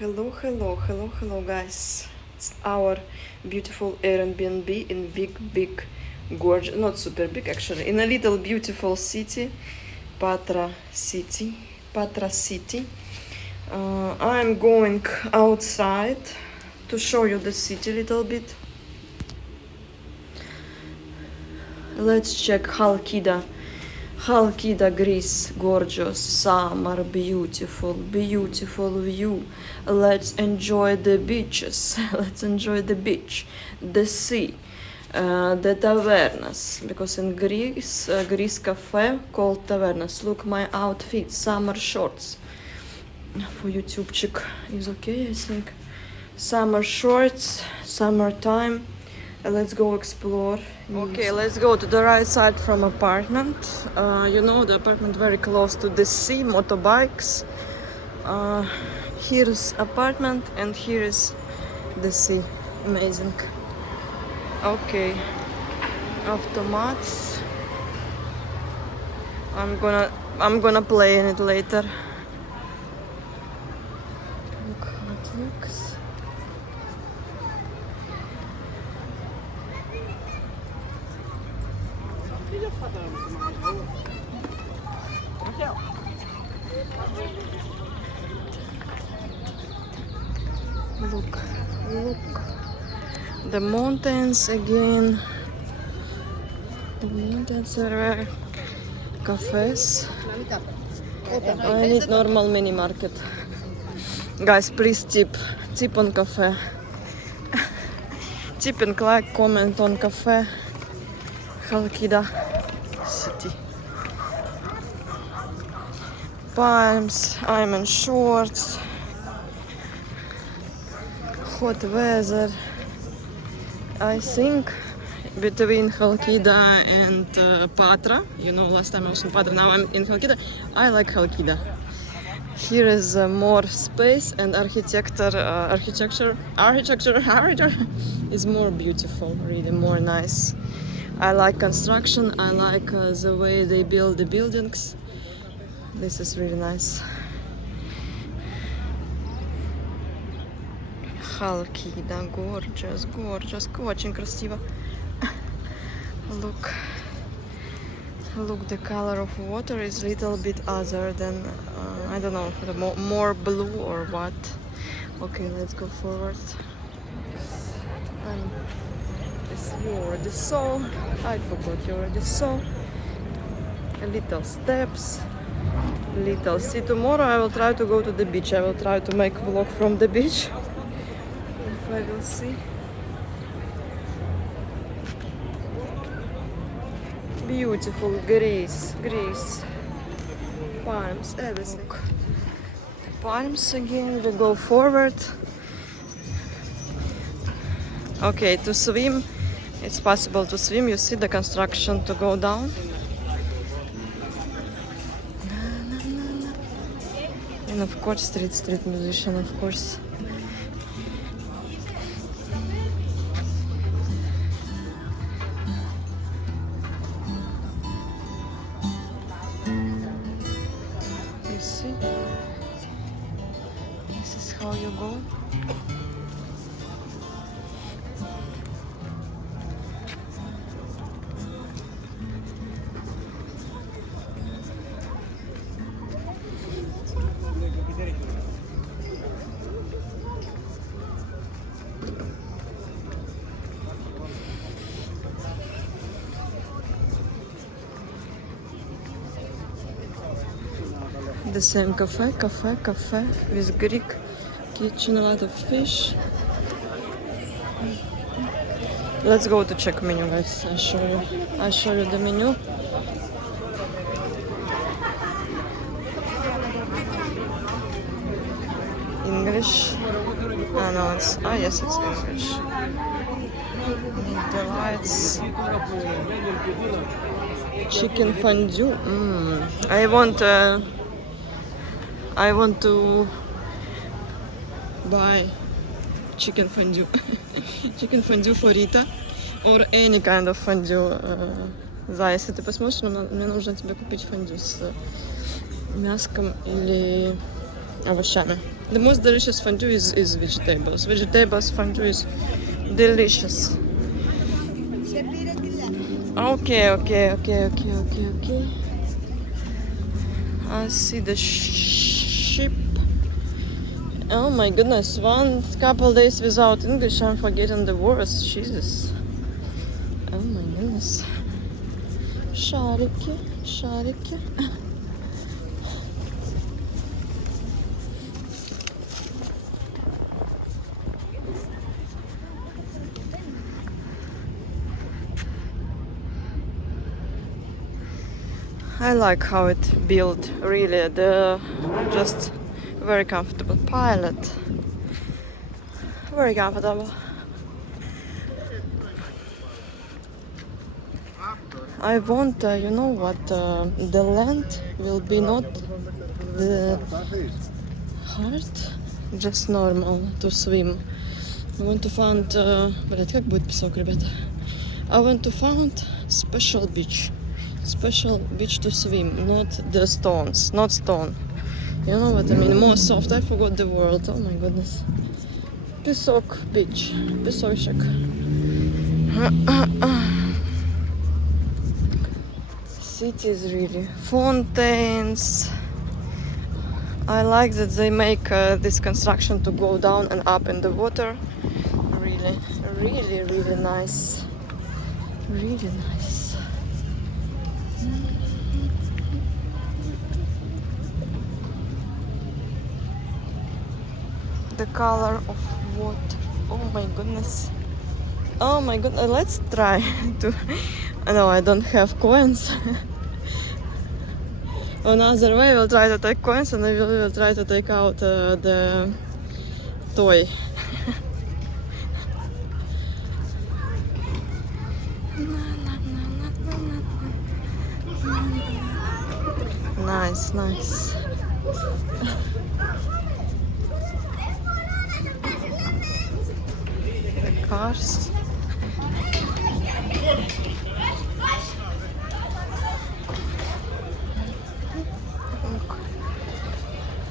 Hello, guys. It's our beautiful Airbnb in big, gorgeous, not super big actually, in a little beautiful city, Patra City. Patra City. I'm going outside to show you the city a little bit. Let's check Halkida. Halkida, Greece, gorgeous, summer, beautiful view. Let's enjoy the beaches. Let's enjoy the beach, the sea, the tavernas. Because in Greece, Greece cafe called tavernas. Look my outfit, summer shorts. For YouTube chick is okay, I think. Summer shorts, summertime. Let's go explore. Okay, let's go to the right side from apartment. You know, the apartment very close to the sea, motorbikes. Here's apartment and here is the sea. Amazing. Okay, automats. I'm gonna play in it later. Look how it looks. Look. The mountains again. The mountains are where cafes. I need normal mini market. Guys, please tip on cafe. Tip and like, comment on cafe. Халкида city. Palms, I'm in shorts. Hot weather. I think between Halkida and Patra, you know, last time I was in Patra, now I'm in Halkida. I like Halkida. Here is more space and architecture is more beautiful, really more nice. I like construction, I like the way they build the buildings. This is really nice. Халкида, gorgeous, очень красиво. Look, the color of water is a little bit other than, I don't know, more blue or what. Okay, let's go forward. And this you already saw. I forgot you already saw. Little steps. Little sea. Tomorrow I will try to go to the beach. I will try to make vlog from the beach. If I will see. Beautiful Greece. Palms, everything. Palms again. We go forward. Okay, to swim, it's possible to swim. You see the construction to go down. And of course, street musician, of course. You see? This is how you go. The same cafe with Greek kitchen, a lot of fish. Let's go to check menu, guys. I show you the menu. English. Yes, it's English. Need the lights. Chicken fondue. I want to buy chicken fondue. Chicken fondue for Rita. Or any kind of fondue. Если ты посмотришь, мне нужно тебе купить фондю с мяском или овощами. The most delicious fondue is vegetables. Vegetables fondue is delicious. Okay. I see the ship. Oh my goodness, one couple days without English, I'm forgetting the words. Jesus. Oh my goodness. Шарики. I like how it built, really. The just very comfortable pilot. Very comfortable. I want, you know what, the land will be not the hard, just normal to swim. I want to find, блядь, как будет песок, ребята? I want to find special beach to swim, not the stones, not stone. You know what I mean? More soft. I forgot the word. Oh my goodness. Песок beach, песочек. Cities really, fountains. I like that they make this construction to go down and up in the water. Really nice. Really nice. The color of water. Oh my goodness. Let's try to. No, I don't have coins. Another way, we'll try to take coins and we will try to take out the toy. Nice. The cars.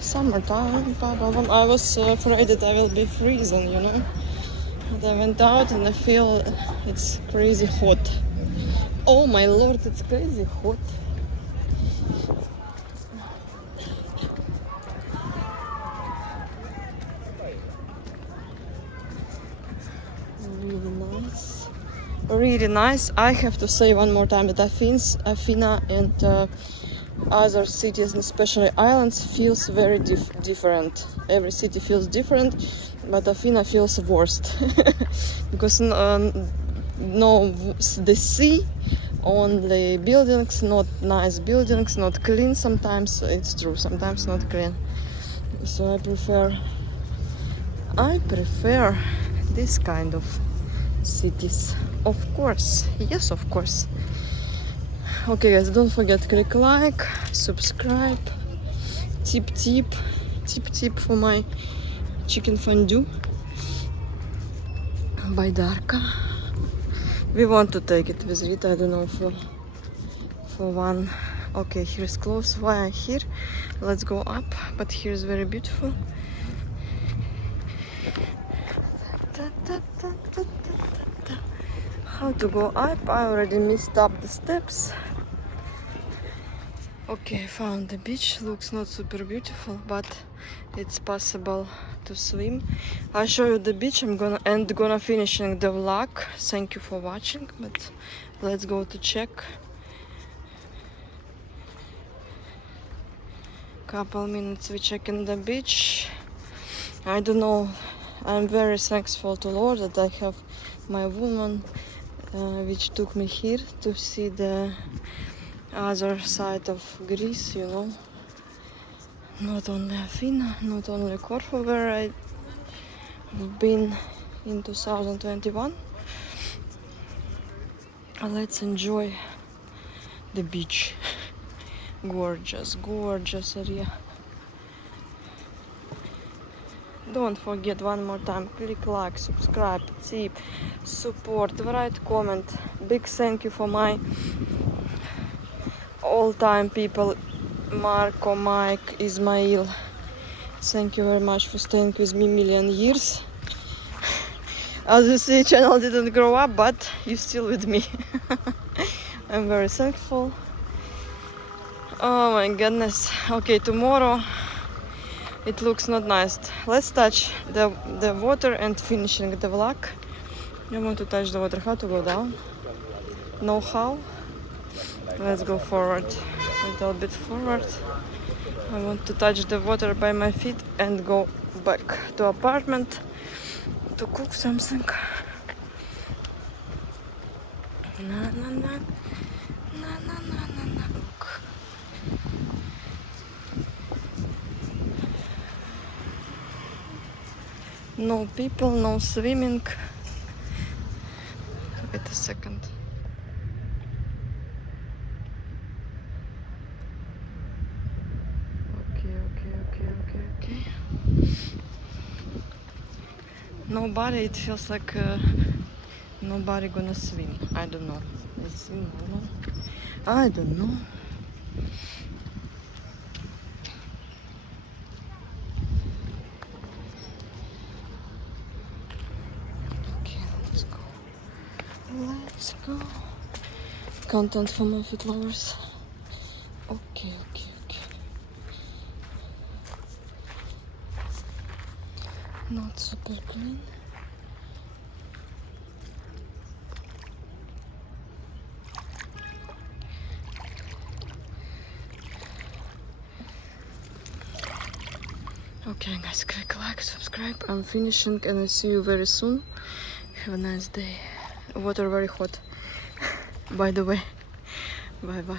Summertime. I was afraid that I will be freezing, you know. But I went out and I feel it's crazy hot. Oh my lord, it's crazy hot. Really nice. I have to say one more time that Athena and other cities, and especially islands, feels very different. Every city feels different, but Athena feels worst because the sea, only buildings, not nice buildings, not clean. Sometimes it's true, sometimes not clean. So I prefer this kind of cities. Of course, yes, of course. Okay guys, don't forget, click like, subscribe, tip for my chicken fondue by Darka. We want to take it with Rita, I don't know, for one. Okay, here's close. Why I'm here? Let's go up, but here's very beautiful. How to go up? I already messed up the steps. Okay, I found the beach. Looks not super beautiful, but it's possible to swim. I'll show you the beach. I'm gonna finishing the vlog. Thank you for watching, but let's go to check. Couple minutes we check in the beach. I don't know. I'm very thankful to Lord that I have my woman which took me here to see the other side of Greece, you know. Not only Athena, not only Corfu, where I've been in 2021. Let's enjoy the beach. Gorgeous area. Don't forget, one more time, click like, subscribe, tip, support, write comment. Big thank you for my all-time people, Marco, Mike, Ismail, Thank you very much for staying with me million years. As you see, channel didn't grow up, but you're still with me. I'm very thankful. Oh my goodness. Okay, tomorrow it looks not nice. Let's touch the water and finishing the vlog. I want to touch the water. How to go down? Know how? Let's go forward. A little bit forward. I want to touch the water by my feet and go back to apartment to cook something. Na na na na na na na na. No people, no swimming. Wait a second. Okay. Nobody, it feels like nobody gonna swim. I don't know. Let's swim, no? I don't know. Okay, let's go. Let's go. Content for my food lovers. Okay. Not super clean. Okay guys, click like, subscribe. I'm finishing and I see you very soon. Have a nice day. Water very hot, by the way. Bye bye.